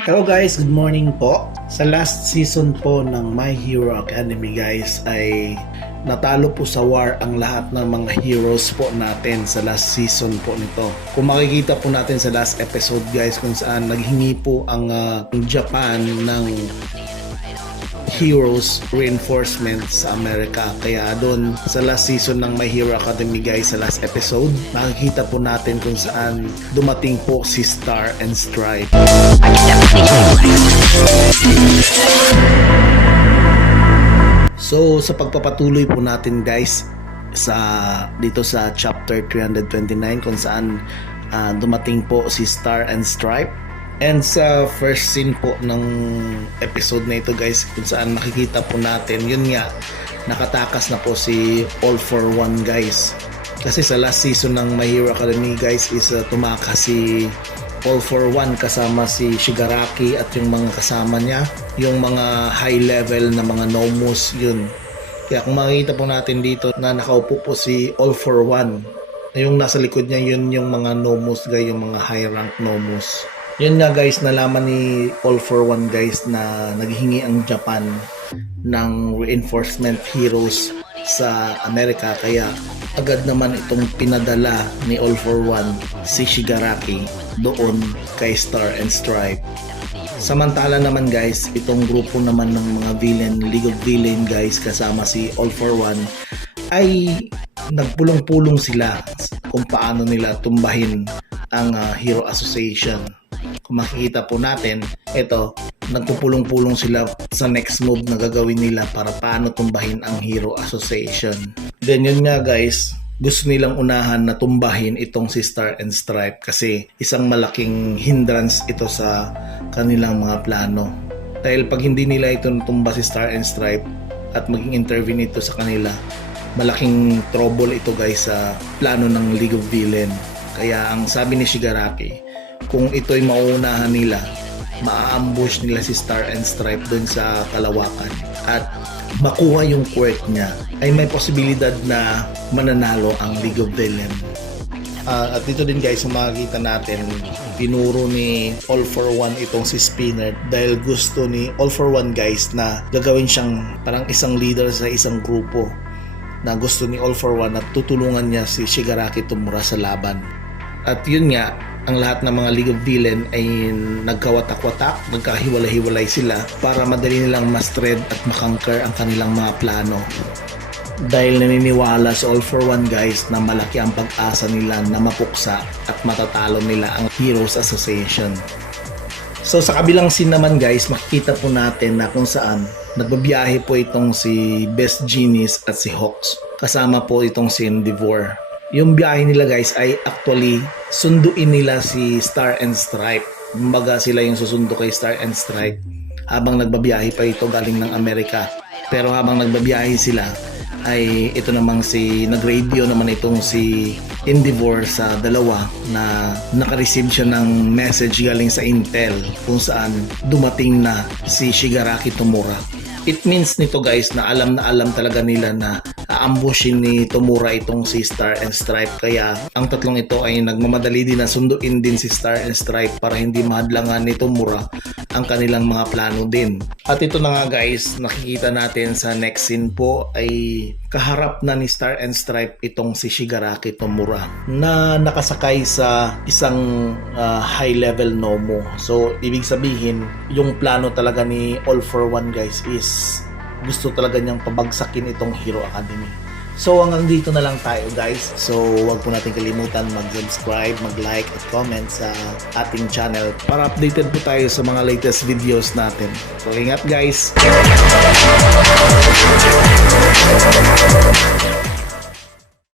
Hello guys, good morning po. Sa last season po ng My Hero Academy guys ay natalo po sa war ang lahat ng mga heroes po natin sa last season po nito. Kung makikita po natin sa last episode guys kung saan naghingi po ang Japan ng heroes reinforcement sa Amerika. Kaya doon sa last season ng My Hero Academy guys, sa last episode, makikita po natin kung saan dumating po si Star and Stripe. So sa pagpapatuloy po natin guys dito sa chapter 329 kung saan dumating po si Star and Stripe. And sa first scene po ng episode na ito guys kung saan makikita po natin yun nga nakatakas na po si All for One guys. Kasi sa last season ng My Hero Academy guys is tumakas si All for One kasama si Shigaraki at yung mga kasama niya, yung mga high level na mga Nomus yun. Kaya kung makikita po natin dito na nakaupo po si All for One, yung nasa likod niya yun yung mga Nomus guys, yung mga high rank Nomus. Yun nga guys, nalaman ni All for One guys na naghihingi ang Japan ng reinforcement heroes sa Amerika, kaya agad naman itong pinadala ni All for One si Shigaraki doon kay Star and Stripe. Samantala naman guys, itong grupo naman ng mga villain, League of Villain guys kasama si All for One ay nagpulong-pulong sila kung paano nila tumbahin ang Hero Association. Kung makikita po natin, ito, nagpupulong-pulong sila sa next move na gagawin nila para paano tumbahin ang Hero Association. Then yun nga guys, gusto nilang unahan na tumbahin itong si Star and Stripe kasi isang malaking hindrance ito sa kanilang mga plano. Dahil pag hindi nila ito natumba si Star and Stripe at maging intervene ito sa kanila, malaking trouble ito guys sa plano ng League of Villain. Kaya ang sabi ni Shigaraki, kung ito'y mauunahan nila, maa-ambush nila si Star and Stripe dun sa kalawakan at makuha yung quirk niya, ay may posibilidad na mananalo ang League of Villain. At dito din guys, makikita natin, pinuro ni All for One itong si Spinner dahil gusto ni All for One guys na gagawin siyang parang isang leader sa isang grupo, na gusto ni All for One at tutulungan niya si Shigaraki tumura sa laban. At yun nga, ang lahat ng mga League of Villain ay nagkawatak-watak, nagkahiwalay-hiwalay sila para madali nilang ma-thread at makonquer ang kanilang mga plano. Dahil naniniwala sa All for One guys na malaki ang pag-asa nila na mapuksa at matatalo nila ang Heroes Association. So sa kabilang scene naman guys, makikita po natin na kung saan nagbabiyahe po itong si Best Genies at si Hawks. Kasama po itong si Endeavor. Yung biyahe nila guys ay actually sunduin nila si Star and Stripe. Kumbaga sila yung susundo kay Star and Stripe habang nagbabiyahe pa ito galing ng Amerika. Pero habang nagbabiyahe sila ay ito namang nag-radio naman itong si Endeavor sa dalawa na naka-receive siya ng message galing sa Intel kung saan dumating na si Shigaraki Tomura. It means nito guys na alam talaga nila na aambushin ni Tomura itong si Star and Stripe, kaya ang tatlong ito ay nagmamadali din na sunduin din si Star and Stripe para hindi mahadlangan ni Tomura ang kanilang mga plano din. At ito na nga guys, nakikita natin sa next scene po ay kaharap na ni Star and Stripe itong si Shigaraki Tomura na nakasakay sa isang high level Nomu. So ibig sabihin yung plano talaga ni All for One guys is gusto talaga niyang pabagsakin itong Hero Academy. So hanggang dito na lang tayo guys. So huwag po natin kalimutan mag-subscribe, mag-like at comment sa ating channel para updated po tayo sa mga latest videos natin. So ingat guys!